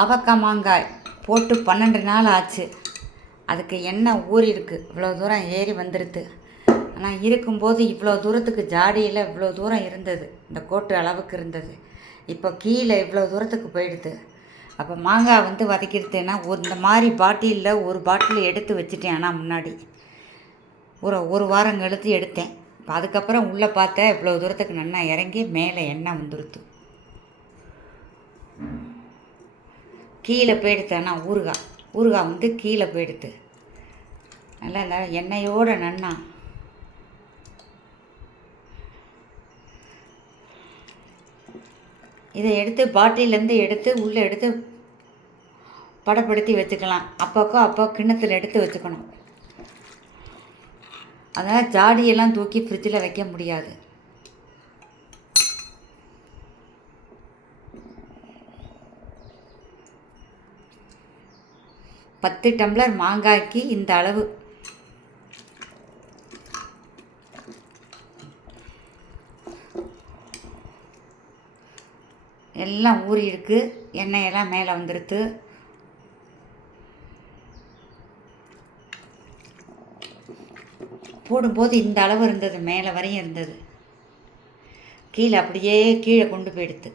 அவக்காய் மாங்காய் போட்டு 12 நாள் ஆச்சு. அதுக்கு எண்ணெய் ஊறிருக்கு, இவ்வளோ தூரம் ஏறி வந்துடுது. ஆனால் இருக்கும்போது இவ்வளோ தூரத்துக்கு ஜாடியில் இவ்வளோ தூரம் இருந்தது, இந்த கோட்டு அளவுக்கு இருந்தது. இப்போ கீழே இவ்வளோ தூரத்துக்கு போயிடுது. அப்போ மாங்காய் வதக்கிடுதுன்னா இந்த மாதிரி பாட்டிலில் ஒரு பாட்டில் எடுத்து வச்சுட்டேன். ஆனால் முன்னாடி ஒரு வாரம் கழித்து எடுத்தேன். இப்போ அதுக்கப்புறம் உள்ளே பார்த்தா இவ்வளோ தூரத்துக்கு நல்லா இறங்கி மேலே எண்ணெய் வந்துடுது. கீழே போயிடுது. ஆனால் ஊறுகாய் கீழே போயிடுது. நல்லா எண்ணெயோடு நன்னா இதை எடுத்து பாட்டிலேருந்து எடுத்து உள்ளே எடுத்து படப்படுத்தி வச்சுக்கலாம். அப்போ கிண்ணத்தில் எடுத்து வச்சுக்கணும். அதனால் ஜாடியெல்லாம் தூக்கி ஃப்ரிட்ஜில் வைக்க முடியாது. பத்து டம்ளர் மாங்காய்க்கு இந்த அளவு. எல்லாம் ஊறி இருக்கு, எண்ணெயெல்லாம் மேலே வந்துடுது. போடும்போது இந்த அளவு இருந்தது, மேலே வரையும் இருந்தது. கீழே அப்படியே கீழே கொண்டு போயிடுது.